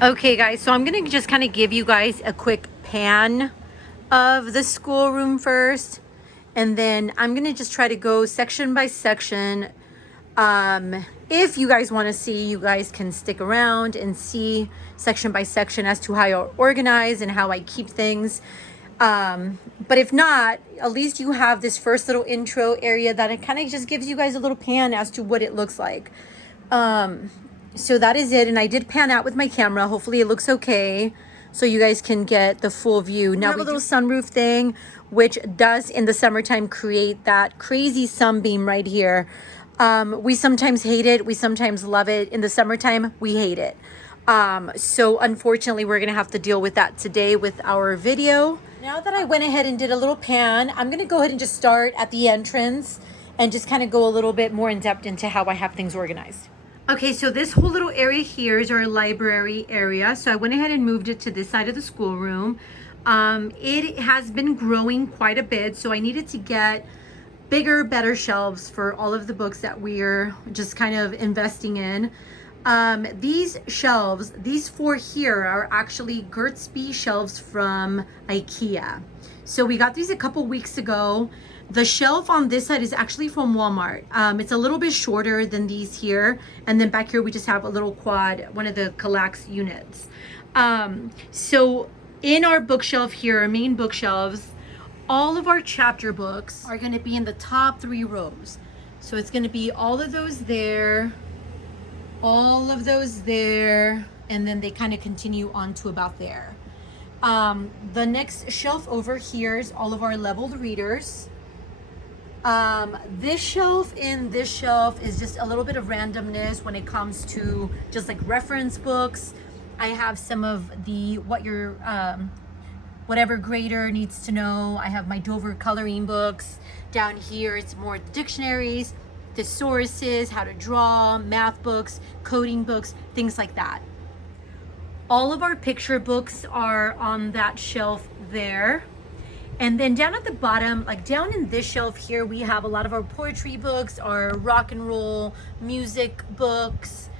Okay guys, so I'm gonna just kind of give you guys a quick pan of the schoolroom first, and then I'm gonna just try to go section by section. If you guys want to see, you guys can stick around and see section by section as to how I organize and how I keep things. But if not, at least you have this first little intro area that it kind of just gives you guys a little pan as to what it looks like. So that is it, and I did pan out with my camera. Hopefully it looks okay so you guys can get the full view. Now we have a little sunroof thing, which does in the summertime create that crazy sunbeam right here. We sometimes hate it, we sometimes love it. In the summertime we hate it. So unfortunately we're gonna have to deal with that today with our video. Now that I went ahead and did a little pan, I'm gonna go ahead and just start at the entrance and just kind of go a little bit more in depth into how I have things organized. Okay, so this whole little area here is our library area. So I went ahead and moved it to this side of the schoolroom. It has been growing quite a bit, so I needed to get bigger, better shelves for all of the books that we're just kind of investing in. These shelves, these four here are actually Gertzby shelves from IKEA. So we got these a couple weeks ago. The shelf on this side is actually from Walmart. It's a little bit shorter than these here. And then back here, we just have a little quad, one of the Kallax units. So in our bookshelf here, our main bookshelves, all of our chapter books are gonna be in the top 3 rows. So it's gonna be all of those there, all of those there, and then they kind of continue on to about there. The next shelf over here is all of our leveled readers. This shelf and this shelf is just a little bit of randomness when it comes to just like reference books. I have some of the whatever grader needs to know. I have my Dover coloring books. Down here it's more dictionaries, thesauruses, how to draw, math books, coding books, things like that. All of our picture books are on that shelf there. And then down at the bottom, like down in this shelf here, we have a lot of our poetry books, our rock and roll music books,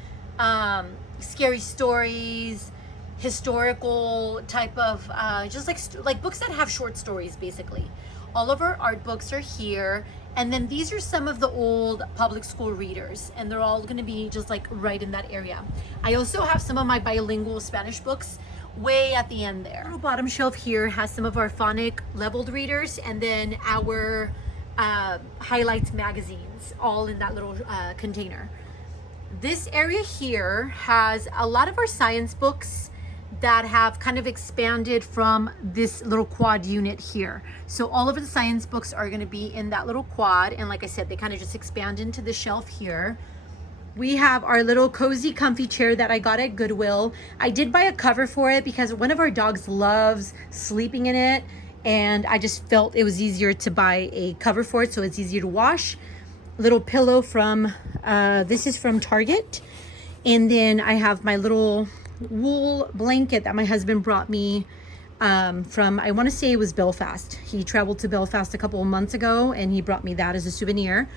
scary stories, historical type of, just like books that have short stories, basically. All of our art books are here. And then these are some of the old public school readers, and they're all gonna be just like right in that area. I also have some of my bilingual Spanish books way at the end there. The little bottom shelf here has some of our phonic leveled readers, and then our highlights magazines all in that little container. This area here has a lot of our science books that have kind of expanded from this little quad unit here. So all of the science books are going to be in that little quad, and like I said, they kind of just expand into the shelf here. We have our little cozy comfy chair that I got at Goodwill. I did buy a cover for it because one of our dogs loves sleeping in it, and I just felt it was easier to buy a cover for it so it's easier to wash. Little pillow from, this is from Target. And then I have my little wool blanket that my husband brought me from, I want to say it was Belfast. He traveled to Belfast a couple of months ago and he brought me that as a souvenir.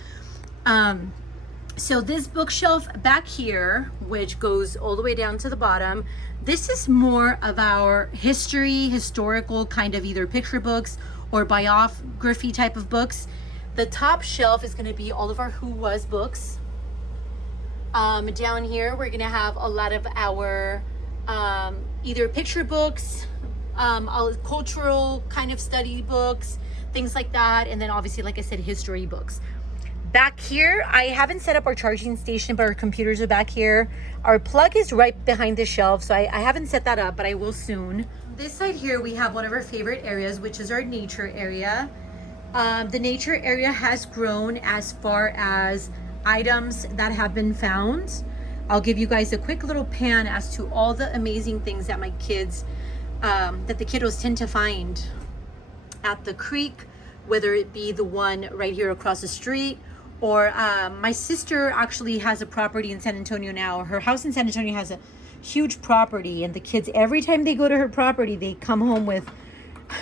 So this bookshelf back here, which goes all the way down to the bottom, this is more of our historical kind of either picture books or biography type of books. The top shelf is going to be all of our Who Was books. Down here, we're going to have a lot of our either picture books, cultural kind of study books, things like that. And then obviously, like I said, history books. Back here, I haven't set up our charging station, but our computers are back here. Our plug is right behind the shelf, so I haven't set that up, but I will soon. This side here, we have one of our favorite areas, which is our nature area. The nature area has grown as far as items that have been found. I'll give you guys a quick little pan as to all the amazing things that my kids, that the kiddos tend to find at the creek, whether it be the one right here across the street, or my sister actually has a property in San Antonio now. Her house in San Antonio has a huge property, and the kids, every time they go to her property, they come home with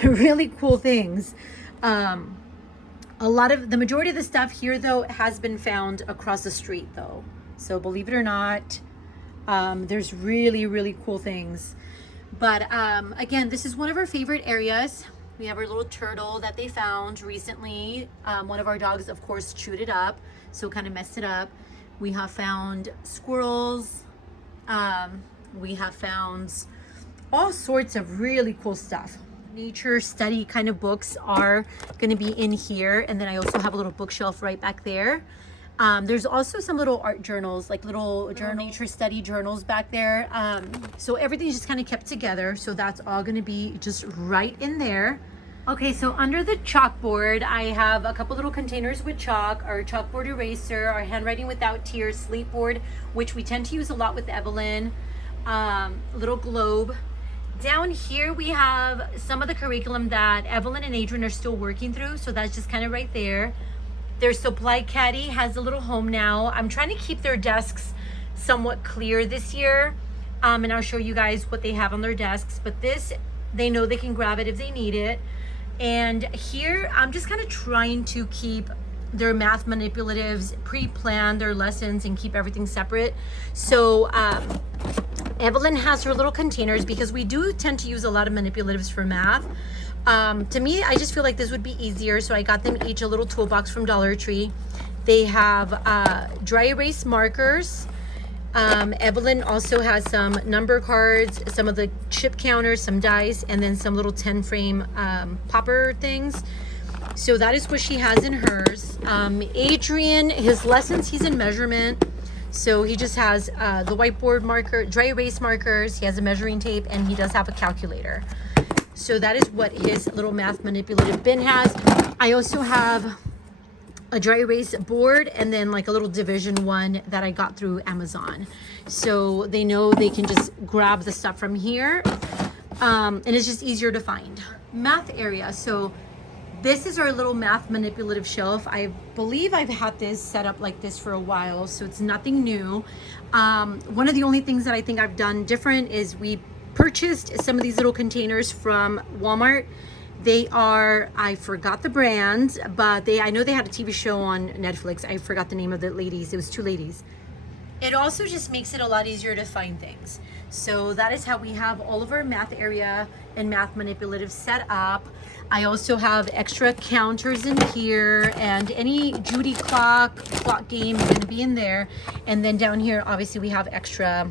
really cool things. The majority of the stuff here though has been found across the street though. So believe it or not, There's really, really cool things. But again, this is one of our favorite areas. We have our little turtle that they found recently. One of our dogs, of course, chewed it up, so kind of messed it up. We have found squirrels. We have found all sorts of really cool stuff. Nature study kind of books are going to be in here. And then I also have a little bookshelf right back there. There's also some little art journals, like little nature study journals back there. So everything's just kind of kept together. So that's all going to be just right in there. Okay, so under the chalkboard, I have a couple little containers with chalk, our chalkboard eraser, our handwriting without tears sleep board, which we tend to use a lot with Evelyn, little globe. Down here we have some of the curriculum that Evelyn and Adrian are still working through, so that's just kind of right there. Their supply caddy has a little home now. I'm trying to keep their desks somewhat clear this year, and I'll show you guys what they have on their desks, but this, they know they can grab it if they need it. And here I'm just kind of trying to keep their math manipulatives, pre-plan their lessons and keep everything separate. So Evelyn has her little containers because we do tend to use a lot of manipulatives for math. To me, I just feel like this would be easier, so I got them each a little toolbox from Dollar Tree. They have dry erase markers. Evelyn also has some number cards, some of the chip counters, some dice, and then some little 10 frame popper things. So that is what she has in hers. Adrian, his lessons, he's in measurement. So he just has the whiteboard marker, dry erase markers, he has a measuring tape, and he does have a calculator. So that is what his little math manipulative bin has. I also have a dry erase board and then like a little division one that I got through Amazon. So they know they can just grab the stuff from here. And it's just easier to find. Math area. So this is our little math manipulative shelf. I believe I've had this set up like this for a while, so it's nothing new. One of the only things that I think I've done different is we purchased some of these little containers from Walmart. They are, I forgot the brand, but I know they had a TV show on Netflix. I forgot the name of the ladies. It was two ladies. It also just makes it a lot easier to find things. So that is how we have all of our math area and math manipulative set up. I also have extra counters in here, and any Judy clock game is going to be in there. And then down here, obviously, we have extra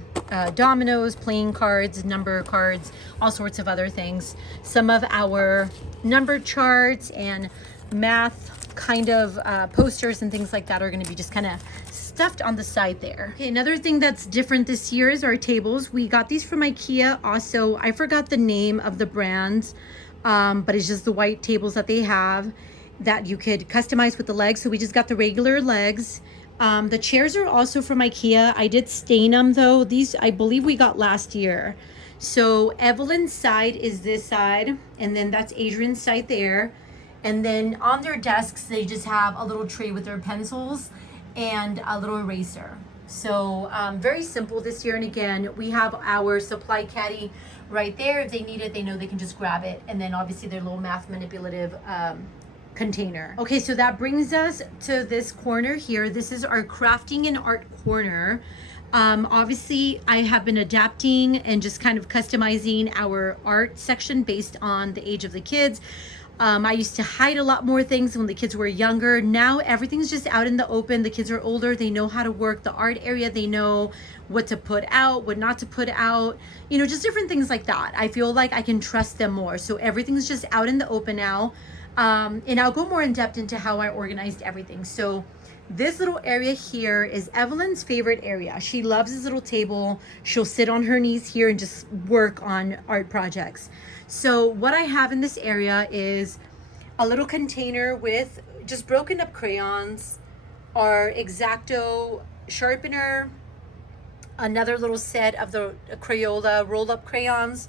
dominoes, playing cards, number cards, all sorts of other things. Some of our number charts and math kind of posters and things like that are going to be just kind of stuffed on the side there. Okay, another thing that's different this year is our tables. We got these from IKEA. Also, I forgot the name of the brand. But it's just the white tables that they have that you could customize with the legs. So we just got the regular legs. The chairs are also from IKEA. I did stain them though. These I believe we got last year. So Evelyn's side is this side, and then that's Adrian's side there. And then on their desks, they just have a little tray with their pencils and a little eraser. So very simple this year. And again, we have our supply caddy right there. If they need it, they know they can just grab it. And then obviously their little math manipulative container. Okay, so that brings us to this corner here. This is our crafting and art corner. Obviously I have been adapting and just kind of customizing our art section based on the age of the kids. I used to hide a lot more things when the kids were younger. Now everything's just out in the open. The kids are older. They know how to work the art area. They know what to put out, what not to put out, you know, just different things like that. I feel like I can trust them more. So everything's just out in the open now. And I'll go more in depth into how I organized everything. So this little area here is Evelyn's favorite area. She loves this little table. She'll sit on her knees here and just work on art projects. So what I have in this area is a little container with just broken up crayons, our X-Acto sharpener, another little set of the Crayola roll up crayons,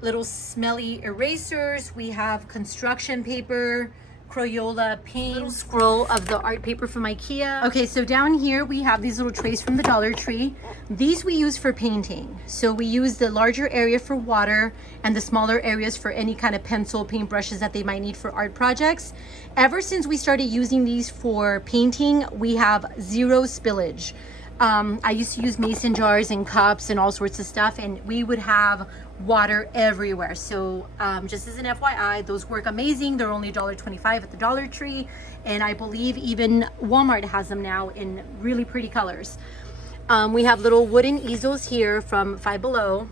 little smelly erasers. We have construction paper, Crayola paint, little scroll of the art paper from IKEA. Okay, so down here we have these little trays from the Dollar Tree. These we use for painting. So we use the larger area for water and the smaller areas for any kind of pencil, paint brushes that they might need for art projects. Ever since we started using these for painting, we have zero spillage. I used to use mason jars and cups and all sorts of stuff, and we would have water everywhere. So just as an FYI, those work amazing. They're only $1.25 at the Dollar Tree, and I believe even Walmart has them now in really pretty colors. We have little wooden easels here from Five Below.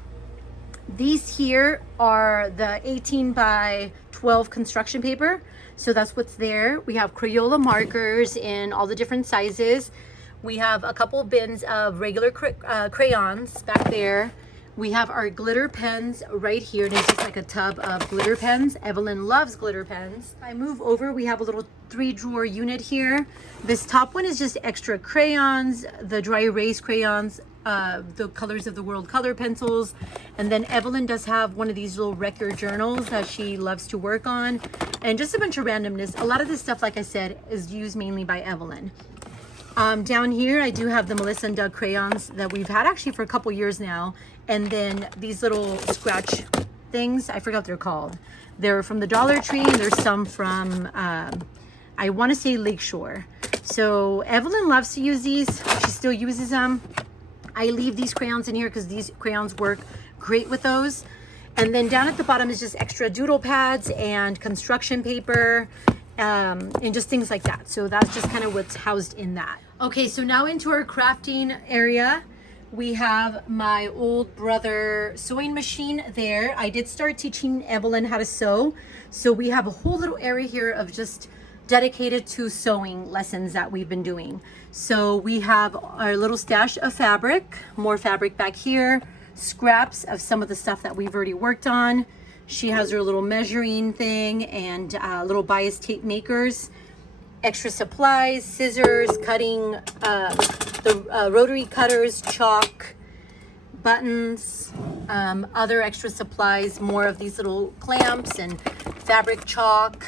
These here are the 18 by 12 construction paper. So that's what's there. We have Crayola markers in all the different sizes. We have a couple bins of regular crayons back there. We have our glitter pens right here. There's just like a tub of glitter pens. Evelyn loves glitter pens. If I move over, we have a little 3-drawer unit here. This top one is just extra crayons, the dry erase crayons, the Colors of the World color pencils. And then Evelyn does have one of these little record journals that she loves to work on. And just a bunch of randomness. A lot of this stuff, like I said, is used mainly by Evelyn. Down here, I do have the Melissa and Doug crayons that we've had actually for a couple years now. And then these little scratch things, I forgot what they're called. They're from the Dollar Tree, and there's some from, I want to say Lakeshore. So Evelyn loves to use these. She still uses them. I leave these crayons in here because these crayons work great with those. And then down at the bottom is just extra doodle pads and construction paper, and just things like that. So that's just kind of what's housed in that. Okay, so now into our crafting area. We have my old brother sewing machine there. I did start teaching Evelyn how to sew. So we have a whole little area here of just dedicated to sewing lessons that we've been doing. So we have our little stash of fabric, more fabric back here, scraps of some of the stuff that we've already worked on. She has her little measuring thing and little bias tape makers, extra supplies, scissors, cutting, the rotary cutters, chalk, buttons, other extra supplies, more of these little clamps and fabric chalk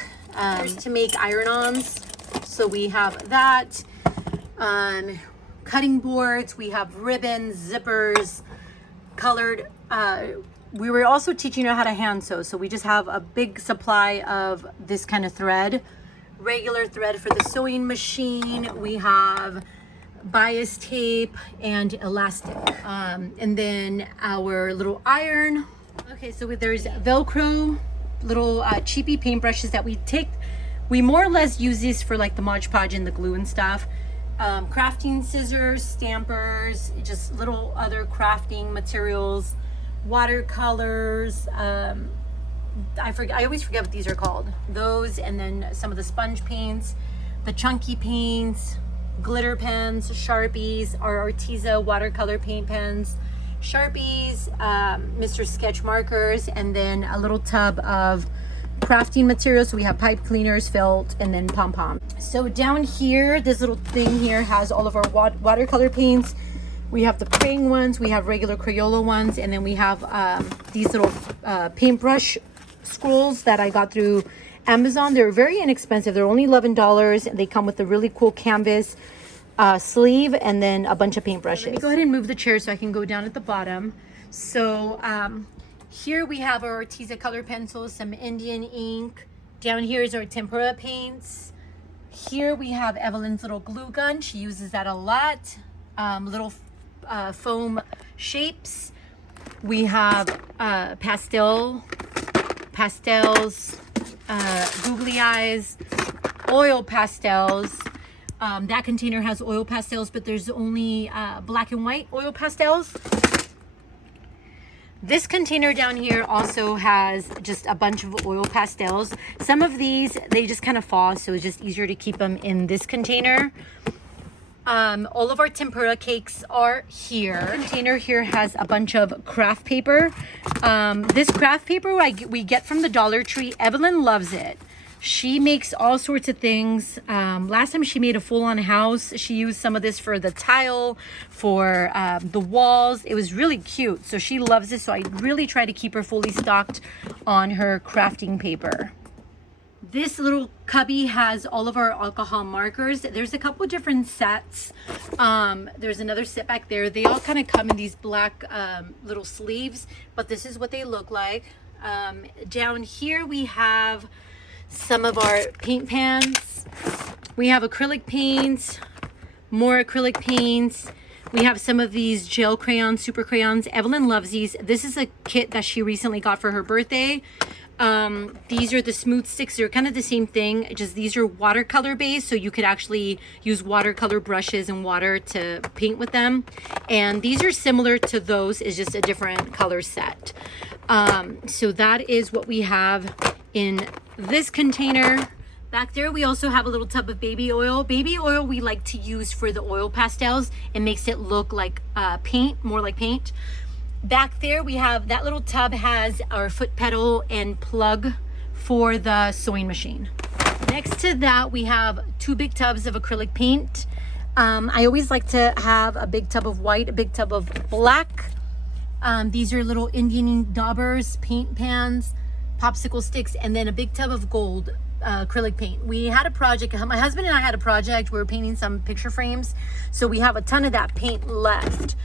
to make iron-ons. So we have that, cutting boards, we have ribbons, zippers, colored. We were also teaching her how to hand sew. So we just have a big supply of this kind of thread, regular thread for the sewing machine. We have bias tape and elastic, and then our little iron. Okay, so there's Velcro, little cheapy paintbrushes that we more or less use these for like the Mod Podge and the glue and stuff. Crafting scissors, stampers, just little other crafting materials, watercolors, I always forget what these are called. Those, and then some of the sponge paints, the chunky paints, glitter pens, Sharpies, our Arteza watercolor paint pens, Sharpies, Mr. Sketch markers, and then a little tub of crafting materials. So we have pipe cleaners, felt, and then pom-pom. So down here, this little thing here has all of our watercolor paints. We have the praying ones, we have regular Crayola ones, and then we have these little paintbrush scrolls that I got through Amazon. They're very inexpensive. They're only $11. They come with a really cool canvas sleeve and then a bunch of paintbrushes. Let me go ahead and move the chair so I can go down at the bottom. So here we have our Arteza color pencils, some Indian ink. Down here is our tempera paints. Here we have Evelyn's little glue gun. She uses that a lot. Little foam shapes. We have pastels, googly eyes, oil pastels. That container has oil pastels, but there's only black and white oil pastels. This container down here also has just a bunch of oil pastels. Some of these, they just kind of fall, so it's just easier to keep them in this container. All of our tempura cakes are here. The container here has a bunch of craft paper. This craft paper we get from the Dollar Tree. Evelyn loves it. She makes all sorts of things. Last time she made a full-on house. She used some of this for the tile, for the walls. It was really cute. So she loves it. So I really try to keep her fully stocked on her crafting paper. This little cubby has all of our alcohol markers. There's a couple different sets. There's another set back there. They all kind of come in these black little sleeves, but this is what they look like. Down here we have some of our paint pans. We have acrylic paints, more acrylic paints. We have some of these gel crayons, super crayons. Evelyn loves these. This is a kit that she recently got for her birthday. These are the smooth sticks. They're kind of the same thing, just these are watercolor based, so you could actually use watercolor brushes and water to paint with them. And these are similar to those, it's just a different color set. So that is what we have in this container. Back there, we also have a little tub of baby oil. Baby oil we like to use for the oil pastels. It makes it look like paint, more like paint. Back there, we have that little tub has our foot pedal and plug for the sewing machine. Next to that, we have 2 big tubs of acrylic paint. I always like to have a big tub of white, a big tub of black. These are little Indian daubers, paint pans, popsicle sticks, and then a big tub of gold acrylic paint. We had a project, my husband and I had a project, we were painting some picture frames, so we have a ton of that paint left.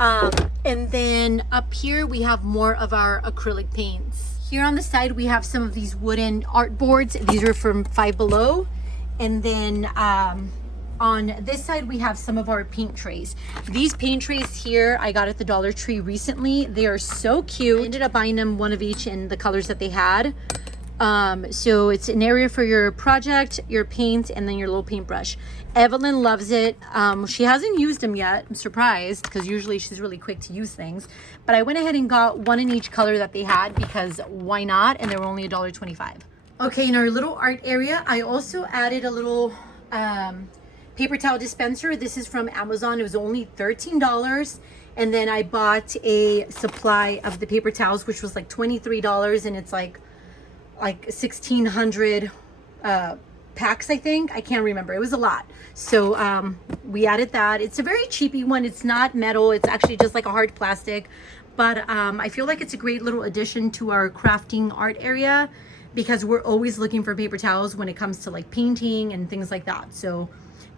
And then up here we have more of our acrylic paints. Here on the side we have some of these wooden art boards. These are from Five Below. And then on this side we have some of our paint trays. These paint trays here I got at the Dollar Tree recently. They are so cute. I ended up buying them one of each in the colors that they had. So it's an area for your project, your paint, and then your little paintbrush. Evelyn loves it. She hasn't used them yet. I'm surprised because usually she's really quick to use things. But I went ahead and got one in each color that they had because why not? And they were only $1.25. Okay, in our little art area, I also added a little paper towel dispenser. This is from Amazon. It was only $13. And then I bought a supply of the paper towels, which was like $23, and it's like 1,600 packs, I think. I can't remember. It was a lot. So we added that. It's a very cheapy one. It's not metal. It's actually just like a hard plastic. But I feel like it's a great little addition to our crafting art area because we're always looking for paper towels when it comes to like painting and things like that. So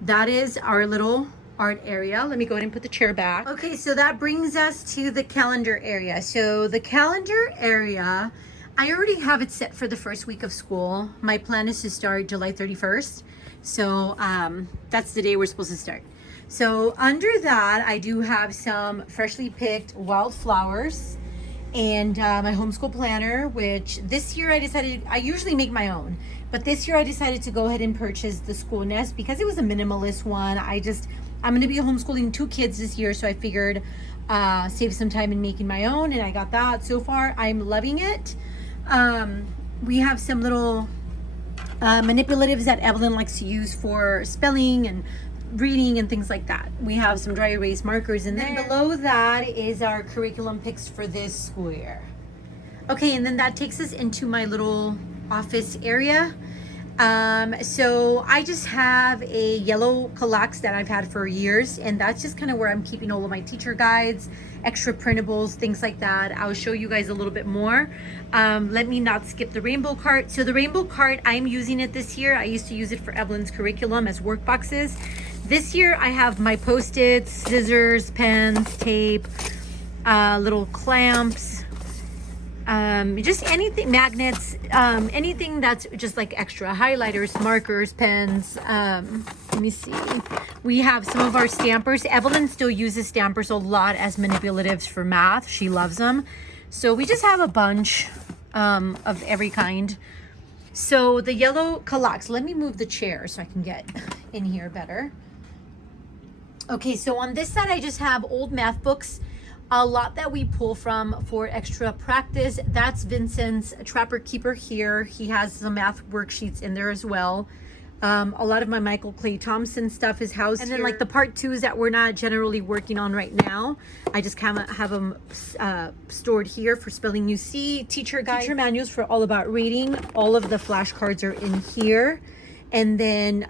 that is our little art area. Let me go ahead and put the chair back. Okay, so that brings us to the calendar area. So the calendar area, I already have it set for the first week of school. My plan is to start July 31st. So that's the day we're supposed to start. So under that, I do have some freshly picked wildflowers and my homeschool planner, which this year I decided, I usually make my own, but this year I decided to go ahead and purchase the School Nest because it was a minimalist one. I'm going to be homeschooling 2 kids this year, so I figured save some time in making my own, and I got that. So far, I'm loving it. We have some little manipulatives that Evelyn likes to use for spelling and reading and things like that. We have some dry erase markers in there. And below that is our curriculum picks for this school year. Okay, and then that takes us into my little office area. So I just have a yellow Kallax that I've had for years, and that's just kind of where I'm keeping all of my teacher guides, extra printables, things like that. I'll show you guys a little bit more. Let me not skip the rainbow cart. So the rainbow cart, I'm using it this year. I used to use it for Evelyn's curriculum as work boxes. This year I have my Post-its, scissors, pens, tape, little clamps, just anything, magnets, anything that's just like extra, highlighters, markers, pens. Let me see. We have some of our stampers. Evelyn still uses stampers a lot as manipulatives for math. She loves them. So we just have a bunch of every kind. So the yellow Kallax, let me move the chair so I can get in here better. Okay, so on this side, I just have old math books, a lot that we pull from for extra practice. That's Vincent's Trapper Keeper here. He has some math worksheets in there as well. A lot of my Michael Clay Thompson stuff is housed here. And then like the part 2s that we're not generally working on right now, I just kind of have them stored here for spelling UC, teacher guide, teacher manuals for all about reading. All of the flashcards are in here. And then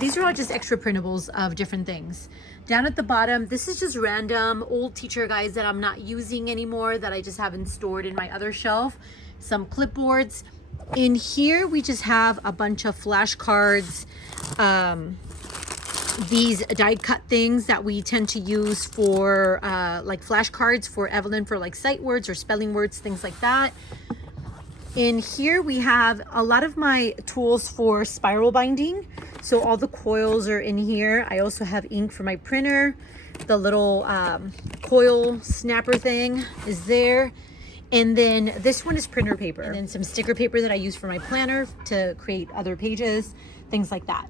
these are all just extra printables of different things. Down at the bottom, this is just random old teacher guides that I'm not using anymore that I just haven't stored in my other shelf. Some clipboards. In here, we just have a bunch of flashcards, these die cut things that we tend to use for like flashcards for Evelyn for like sight words or spelling words, things like that. In here, we have a lot of my tools for spiral binding. So all the coils are in here. I also have ink for my printer. The little coil snapper thing is there. And then this one is printer paper. And then some sticker paper that I use for my planner to create other pages, things like that.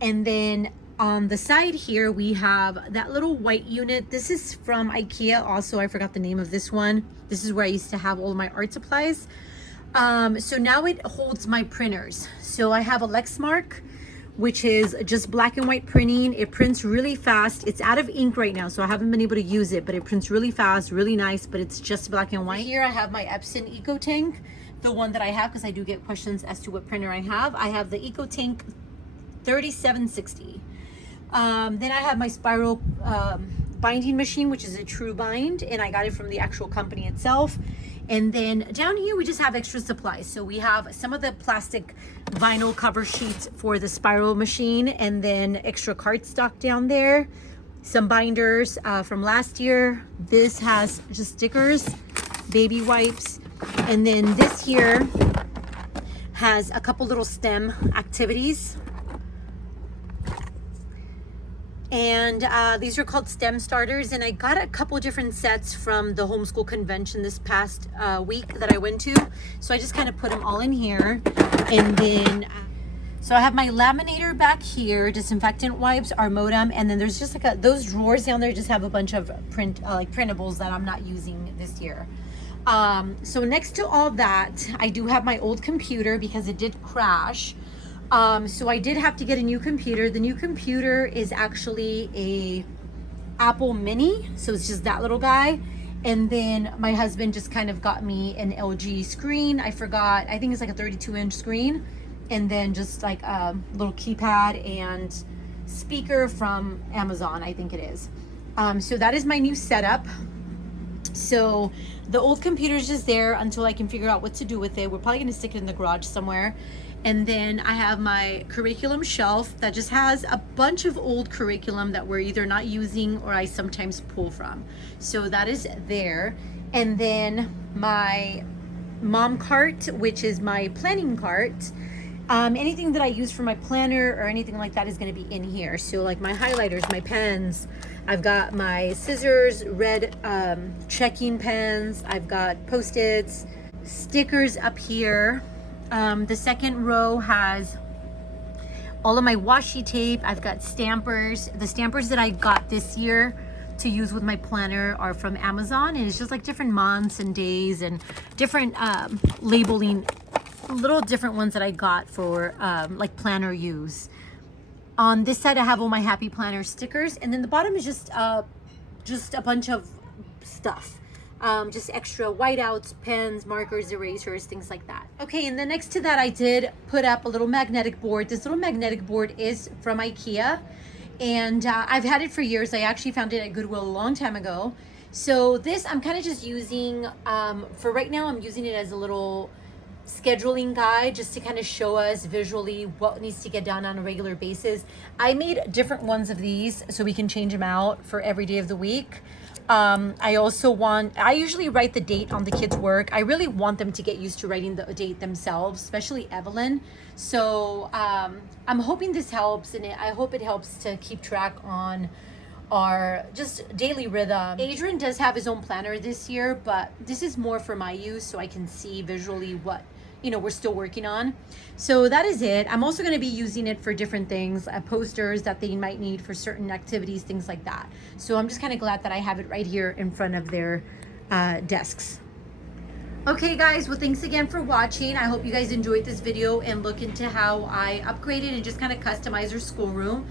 And then on the side here, we have that little white unit. This is from IKEA. Also, I forgot the name of this one. This is where I used to have all of my art supplies. So now it holds my printers. So I have a Lexmark, which is just black and white printing. It prints really fast. It's out of ink right now, so I haven't been able to use it, but it prints really fast, really nice, but it's just black and white. Here I have my Epson EcoTank, the one that I have, because I do get questions as to what printer I have. I have the EcoTank 3760. Then I have my spiral binding machine, which is a True Bind, and I got it from the actual company itself. And then down here, we just have extra supplies. So we have some of the plastic vinyl cover sheets for the spiral machine, and then extra cardstock down there, some binders from last year. This has just stickers, baby wipes, and then this here has a couple little STEM activities. And these are called STEM starters, and I got a couple different sets from the homeschool convention this past week that I went to, so I just kind of put them all in here. And then so I have my laminator back here, disinfectant wipes, our modem, and then there's just like those drawers down there just have a bunch of printables that I'm not using this year. So next to all that, I do have my old computer because it did crash. So I did have to get a new computer. The new computer is actually a Apple Mini, so it's just that little guy. And then my husband just kind of got me an LG screen. I think it's like a 32-inch screen, and then just like a little keypad and speaker from Amazon, I think it is. So that is my new setup. So the old computer is just there until I can figure out what to do with it. We're probably going to stick it in the garage somewhere. And then I have my curriculum shelf that just has a bunch of old curriculum that we're either not using or I sometimes pull from. So that is there. And then my mom cart, which is my planning cart. Anything that I use for my planner or anything like that is going to be in here. So like my highlighters, my pens, I've got my scissors, red checking pens, I've got Post-its, stickers up here. The second row has all of my washi tape. I've got stampers. The stampers that I got this year to use with my planner are from Amazon, and it's just like different months and days and different labeling, little different ones that I got for like planner use. On this side I have all my Happy Planner stickers, and then the bottom is just a bunch of stuff. Just extra whiteouts, pens, markers, erasers, things like that. Okay, and then next to that I did put up a little magnetic board. This little magnetic board is from IKEA, and I've had it for years. I actually found it at Goodwill a long time ago. So this I'm kind of just using, for right now I'm using it as a little scheduling guide just to kind of show us visually what needs to get done on a regular basis. I made different ones of these so we can change them out for every day of the week. I usually write the date on the kids' work. I really want them to get used to writing the date themselves, especially Evelyn. So I'm hoping this helps, and I hope it helps to keep track on our just daily rhythm. Adrian does have his own planner this year, but this is more for my use so I can see visually what we're still working on. So that is it. I'm also going to be using it for different things, posters that they might need for certain activities, things like that. So I'm just kind of glad that I have it right here in front of their desks. Okay guys, well thanks again for watching. I hope you guys enjoyed this video and look into how I upgraded and just kind of customize our schoolroom.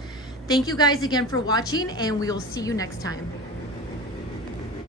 Thank you guys again for watching, and we will see you next time.